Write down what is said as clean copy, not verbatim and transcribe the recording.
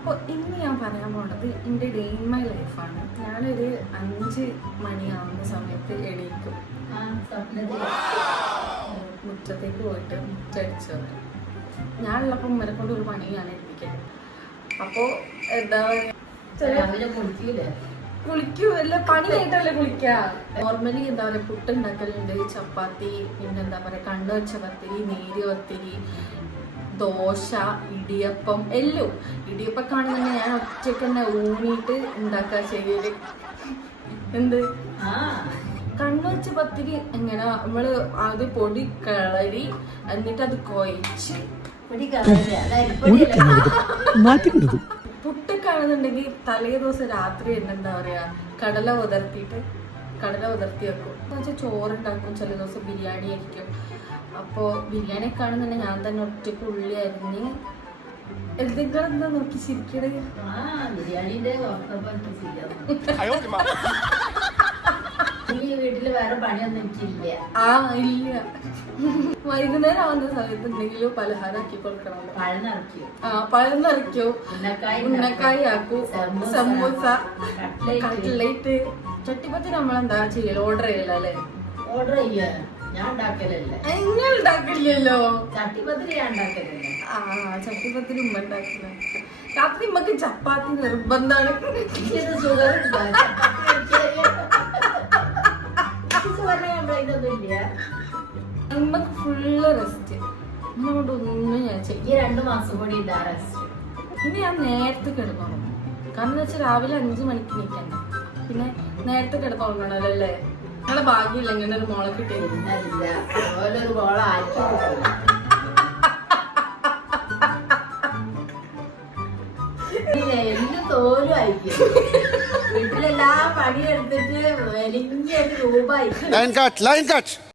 അപ്പോൾ ഇന്ന് ഞാൻ പറയാൻ പോണത് എൻ്റെ ഡേ ഇൻ മൈ ലൈഫാണ്. ഞാനൊരു 5 മണിയാവുന്ന സമയത്ത് എണീക്കും, മുറ്റത്തേക്ക് പോയിട്ട് മുറ്റടിച്ചു വരും. ഞാനുള്ളപ്പോൾ ഉമ്മനെ കൊണ്ട് ഒരു പണിയാണ് ഏൽപ്പിക്കാൻ. അപ്പോൾ എന്താ കുളിക്കൂല്ല, പണി കഴിഞ്ഞിട്ടല്ലേ കുളിക്കുക. നോർമലി എന്താ പറയുക, പുട്ട് ഉണ്ടാക്കലുണ്ട്, ചപ്പാത്തി, പിന്നെന്താ പറയുക കണ്ണ് വെച്ച പത്തിരി, നേരിയ പത്തിരി, ദോശ, ഇടിയപ്പം എല്ലാം. ഇടിയപ്പം കാണുന്നുണ്ടെങ്കിൽ ഞാൻ ഒറ്റയ്ക്ക് തന്നെ ഊണിയിട്ട് ഉണ്ടാക്കുക ചെയ്യല്. എന്ത് കണ്ണ് വെച്ച പത്തിരി എങ്ങനെ നമ്മള് അത് പൊടി കളരി എന്നിട്ട് അത് കൊയച്ച് പുട്ടൊക്കെയാണെന്നുണ്ടെങ്കിൽ തലേ ദിവസം രാത്രി എന്താ പറയാ കടല ഉതിർത്തി വെക്കും. എന്നുവെച്ചാൽ ചോറുണ്ടാക്കും, ചില ദിവസം ബിരിയാണി ആയിരിക്കും. അപ്പോൾ ബിരിയാണി ഒക്കെ ആണെന്നുണ്ടെങ്കിൽ ഞാൻ തന്നെ ഒറ്റയ്ക്ക് ഉള്ളി അരിഞ്ഞ് എന്തെങ്കിലും എന്താ നോക്കി ചിരിക്കണേ. വീട്ടില് വേറെ പണിയൊന്നും എനിക്കില്ല. ഇല്ല. വൈകുന്നേരം ആവുന്ന സമയത്ത് എന്തെങ്കിലും പലഹാരം ആക്കി കൊടുക്കണം. പഴം നിറയ്ക്കോ, ഉന്നക്കായി ആക്കൂ, സമൂസ, കട്ട്ലേറ്റ്. ചട്ടിപ്പത്തി നമ്മളെന്താ ചെയ്യല്ലോ, ഓർഡർ ചെയ്യല്ലോ അല്ലേ? ഓർഡർ ചെയ്യ, ഞാൻ ഉണ്ടാക്കലല്ലേ. നിങ്ങൾ ഉണ്ടാക്കില്ലല്ലോ. ചട്ടിപ്പത്തിരി ഞാൻ ഉണ്ടാക്കലല്ലേ. ചട്ടിപ്പത്തിരി ഉമ്മ ഉണ്ടാക്കില്ല. രാത്രി ഉമ്മക്ക് ചപ്പാത്തി നിർബന്ധാണ്. ഉമ്മക്ക് ഫുള്ള് റെസ്റ്റ്. ഉമ്മ കൊണ്ട് ഒന്നും ഞാൻ ചെയ്യും. 2 മാസം കൂടി ഇതാ റെസ്റ്റ്. ഇനി ഞാൻ നേരത്തെ കിടന്നോളും. കാരണം എന്ന് വെച്ചാൽ രാവിലെ 5 മണിക്ക് നിൽക്കണ്ട, പിന്നെ നേരത്തെ കിടന്നുറങ്ങണല്ലോ അല്ലേ? നിങ്ങളെ ഭാഗ്യമില്ല ഇങ്ങനെ ഒരു മോളെ കിട്ടിയില്ല. ഓരോരു മോളെ ആക്കി എല്ലാം തോലും അയക്കും. വീട്ടിലെല്ലാ പണിയെടുത്തിട്ട് വലിയൊരു രൂപ അയക്കും.